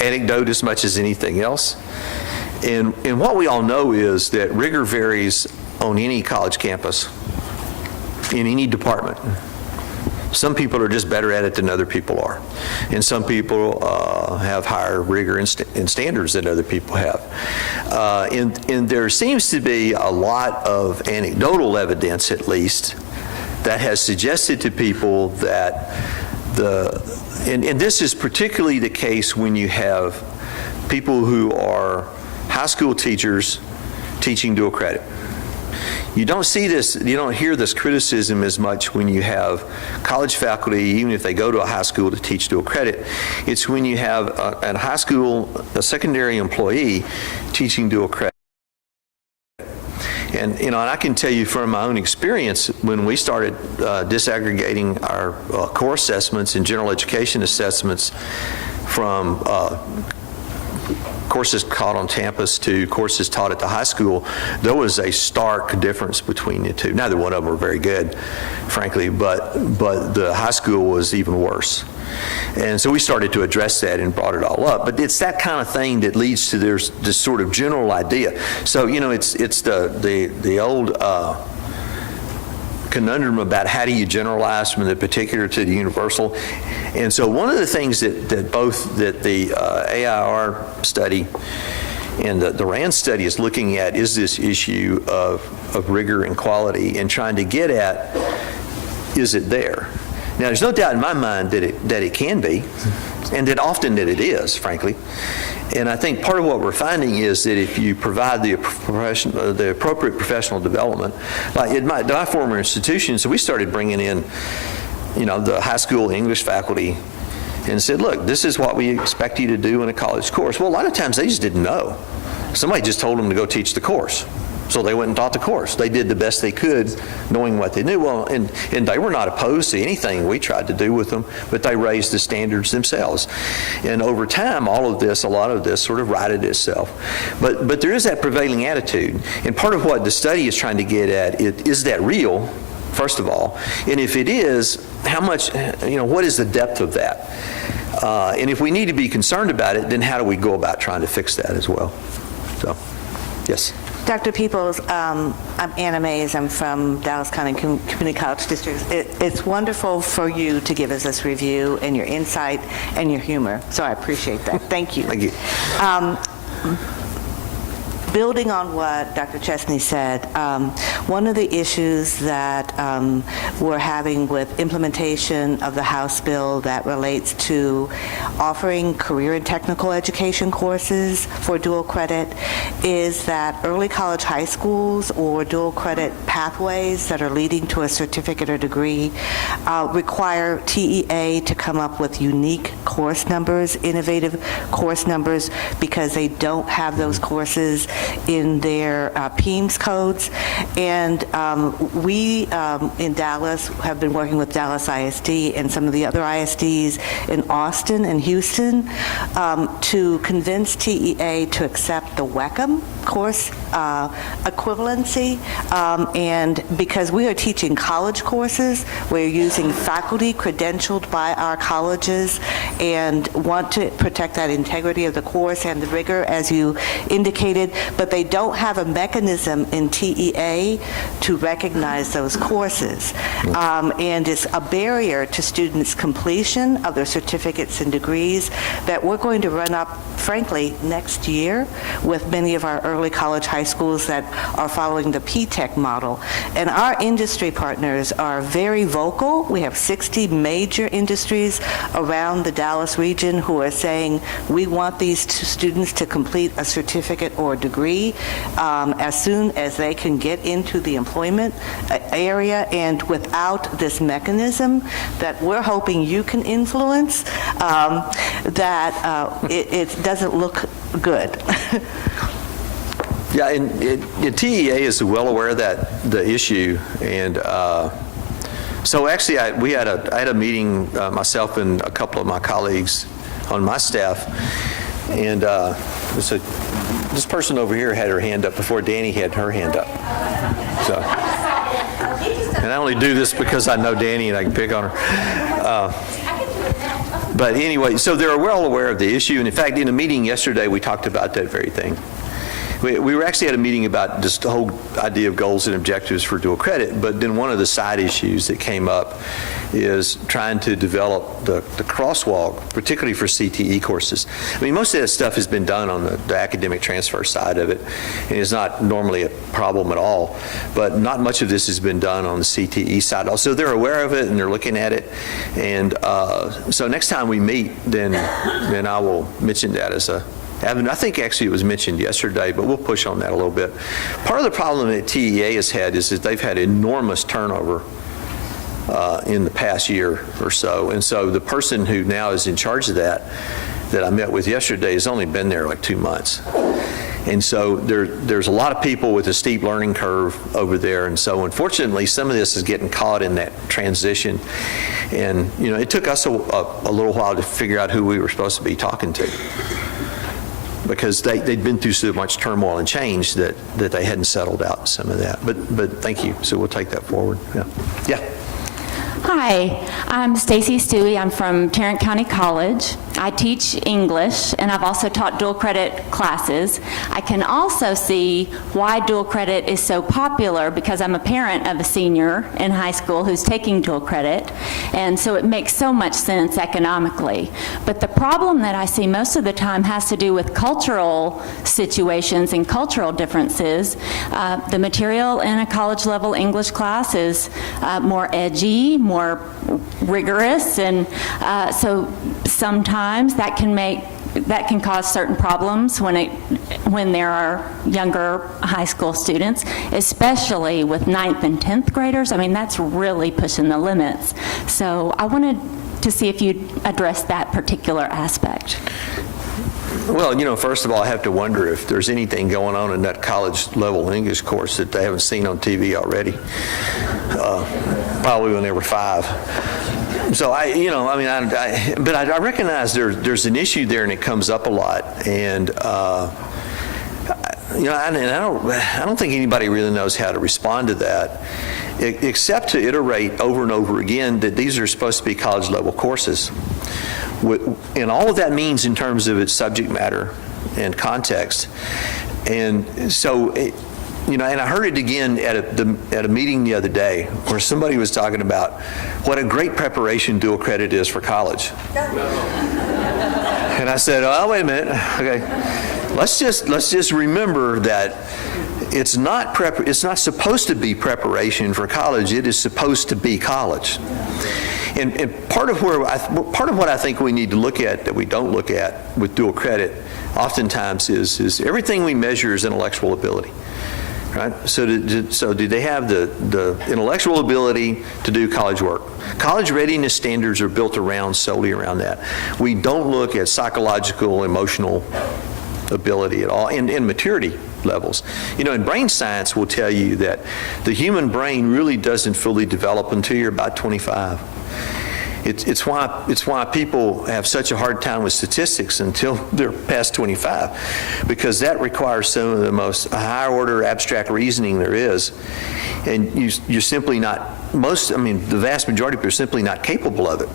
anecdote as much as anything else. And what we all know is that rigor varies on any college campus, in any department. Some people are just better at it than other people are. And some people have higher rigor and standards than other people have. And there seems to be a lot of anecdotal evidence, at least, that has suggested to people that and this is particularly the case when you have people who are high school teachers teaching dual credit. You don't see this, you don't hear this criticism as much when you have college faculty, even if they go to a high school to teach dual credit. It's when you have a high school, a secondary employee teaching dual credit. And I can tell you from my own experience, when we started disaggregating our core assessments and general education assessments from courses taught on campus to courses taught at the high school, there was a stark difference between the two. Neither one of them were very good, frankly, but the high school was even worse. And so we started to address that and brought it all up. But it's that kind of thing that leads to this sort of general idea. So, it's the old conundrum about how do you generalize from the particular to the universal. And so one of the things that both the AIR study and the RAND study is looking at is this issue of rigor and quality, and trying to get at, is it there? Now, there's no doubt in my mind that it can be, and that often that it is, frankly. And I think part of what we're finding is that if you provide the appropriate professional development, like at my former institution, so we started bringing in, the high school English faculty and said, look, this is what we expect you to do in a college course. Well, a lot of times they just didn't know. Somebody just told them to go teach the course. So they went and taught the course. They did the best they could, knowing what they knew. Well, and they were not opposed to anything we tried to do with them, but they raised the standards themselves. And over time, a lot of this sort of righted itself. But there is that prevailing attitude. And part of what the study is trying to get at, is that real, first of all? And if it is, how much, what is the depth of that? And if we need to be concerned about it, then how do we go about trying to fix that as well? So, yes. Dr. Peebles, I'm Anna Mays. I'm from Dallas County Community College District. It's wonderful for you to give us this review and your insight and your humor, so I appreciate that. Thank you. Thank you. building on what Dr. Chesney said, one of the issues that we're having with implementation of the House bill that relates to offering career and technical education courses for dual credit is that early college high schools or dual credit pathways that are leading to a certificate or degree require TEA to come up with unique course numbers, innovative course numbers, because they don't have those courses in their Peebles codes. And we in Dallas have been working with Dallas ISD and some of the other ISDs in Austin and Houston to convince TEA to accept the WECM course equivalency. And because we are teaching college courses, we're using faculty credentialed by our colleges and want to protect that integrity of the course and the rigor, as you indicated, but they don't have a mechanism in TEA to recognize those courses. And it's a barrier to students' completion of their certificates and degrees that we're going to run up, frankly, next year with many of our early college high schools that are following the P-TECH model. And our industry partners are very vocal. We have 60 major industries around the Dallas region who are saying, we want these students to complete a certificate or degree as soon as they can get into the employment area, and without this mechanism that we're hoping you can influence, that it doesn't look good. Yeah, and TEA is well aware of the issue, and so actually I had a meeting, myself and a couple of my colleagues on my staff, and this person over here had her hand up before Danny had her hand up. So, and I only do this because I know Danny and I can pick on her. But anyway, so they're well aware of the issue, and in fact, in a meeting yesterday, we talked about that very thing. We were actually at a meeting about just the whole idea of goals and objectives for dual credit, but then one of the side issues that came up is trying to develop the crosswalk, particularly for CTE courses. I mean, most of that stuff has been done on the academic transfer side of it, and it's not normally a problem at all, but not much of this has been done on the CTE side. Also, they're aware of it and they're looking at it, and so next time we meet, then I will mention that as a avenue. I think actually it was mentioned yesterday, but we'll push on that a little bit. Part of the problem that TEA has had is that they've had enormous turnover in the past year or so, and so the person who now is in charge of that I met with yesterday has only been there like 2 months. And so there's a lot of people with a steep learning curve over there, and so unfortunately some of this is getting caught in that transition. And you know, it took us a little while to figure out who we were supposed to be talking to, because they'd been through so much turmoil and change that they hadn't settled out some of that. But thank you. So we'll take that forward. Yeah. Hi, I'm Stacy Stewie. I'm from Tarrant County College. I teach English, and I've also taught dual credit classes. I can also see why dual credit is so popular because I'm a parent of a senior in high school who's taking dual credit, and so it makes so much sense economically. But the problem that I see most of the time has to do with cultural situations and cultural differences. The material in a college-level English class is more edgy, more rigorous, and so sometimes that can cause certain problems when there are younger high school students, especially with 9th and 10th graders. I mean, that's really pushing the limits. So I wanted to see if you'd address that particular aspect. Well, you know, first of all, I have to wonder if there's anything going on in that college-level English course that they haven't seen on TV already, probably when they were 5. So but I recognize there's an issue there, and it comes up a lot, and you know, I don't think anybody really knows how to respond to that, except to iterate over and over again that these are supposed to be college-level courses. And all of that means in terms of its subject matter and context. And so, you know, and I heard it again at a meeting the other day where somebody was talking about what a great preparation dual credit is for college. And I said, oh, wait a minute, okay. let's just remember that it's not supposed to be preparation for college. It is supposed to be college. And part of what I think we need to look at that we don't look at with dual credit oftentimes is everything we measure is intellectual ability. Right? So do they have the intellectual ability to do college work? College readiness standards are built solely around that. We don't look at psychological, emotional ability at all, and maturity levels. You know, and brain science will tell you that the human brain really doesn't fully develop until you're about 25. It's why people have such a hard time with statistics until they're past 25, because that requires some of the most higher order abstract reasoning there is, and you're simply not, the vast majority of people are simply not capable of it.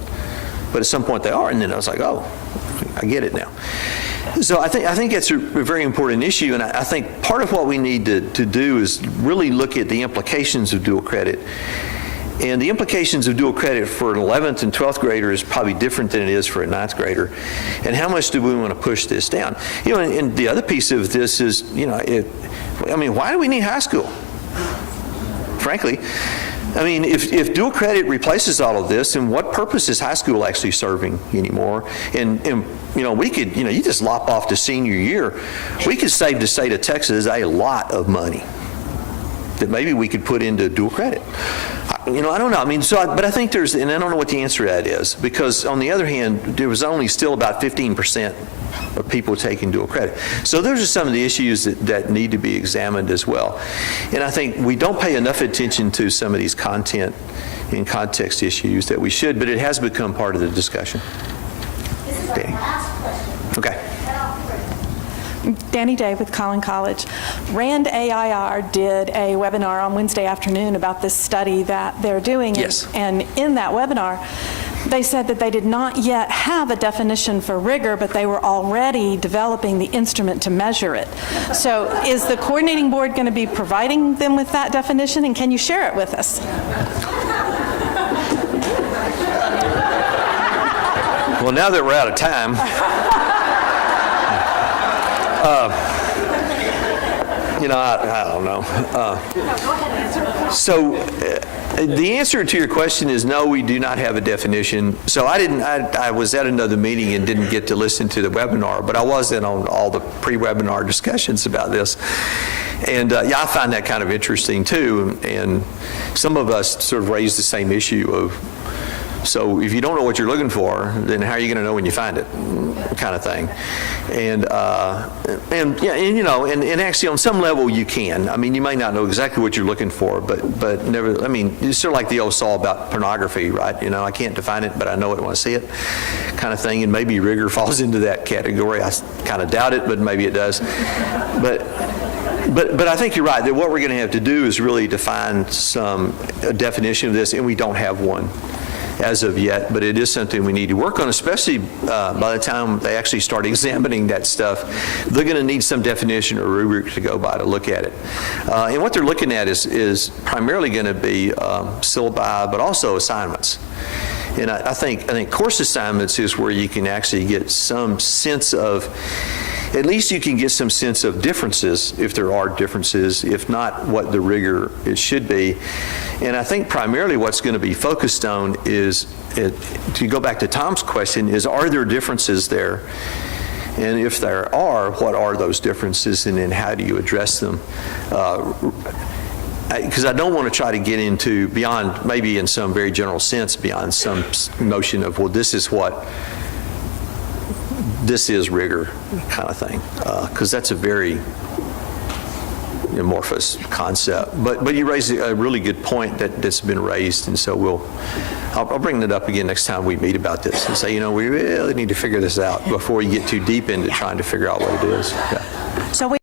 But at some point they are, and then I was like, oh, I get it now. So I think that's a very important issue, and I think part of what we need to do is really look at the implications of dual credit. And the implications of dual credit for an 11th and 12th grader is probably different than it is for a 9th grader. And how much do we want to push this down? You know, and the other piece of this is, you know, why do we need high school? Frankly, I mean, if dual credit replaces all of this, then what purpose is high school actually serving anymore? And you know, we could, you know, you just lop off to senior year, we could save the state of Texas a lot of money that maybe we could put into dual credit. You know, I don't know. I mean, but I think and I don't know what the answer to that is, because on the other hand, there was only still about 15% of people taking dual credit. So those are some of the issues that need to be examined as well. And I think we don't pay enough attention to some of these content and context issues that we should, but it has become part of the discussion. This is our Danny. last question. Okay. Danny Day with Collin College. RAND AIR did a webinar on Wednesday afternoon about this study that they're doing. Yes. And in that webinar, they said that they did not yet have a definition for rigor, but they were already developing the instrument to measure it. So is the coordinating board going to be providing them with that definition, and can you share it with us? Well, now that we're out of time, you know, I don't know. So the answer to your question is no, we do not have a definition. So I was at another meeting and didn't get to listen to the webinar, but I was in on all the pre-webinar discussions about this. And yeah, I find that kind of interesting too. And some of us sort of raised the same issue of, so if you don't know what you're looking for, then how are you going to know when you find it, kind of thing. And yeah, and you know, and actually on some level you can. I mean, you may not know exactly what you're looking for, but never. I mean, it's sort of like the old saw about pornography, right? You know, I can't define it, but I know it when I see it, kind of thing. And maybe rigor falls into that category. I kind of doubt it, but maybe it does. But I think you're right, that what we're going to have to do is really define a definition of this, and we don't have one as of yet, but it is something we need to work on, especially by the time they actually start examining that stuff. They're going to need some definition or rubric to go by to look at it. And what they're looking at is primarily going to be syllabi, but also assignments. And I think course assignments is where you can actually get some sense of, at least you can get some sense of differences, if there are differences, if not what the rigor it should be. And I think primarily what's going to be focused on is, to go back to Tom's question, is are there differences there? And if there are, what are those differences, and then how do you address them? Because I don't want to try to get into beyond, maybe in some very general sense, beyond some notion of, well, this is rigor kind of thing, because that's a very amorphous concept. But you raise a really good point that's been raised, and so I'll bring that up again next time we meet about this and say, you know, we really need to figure this out before you get too deep into trying to figure out what it is. Yeah. So we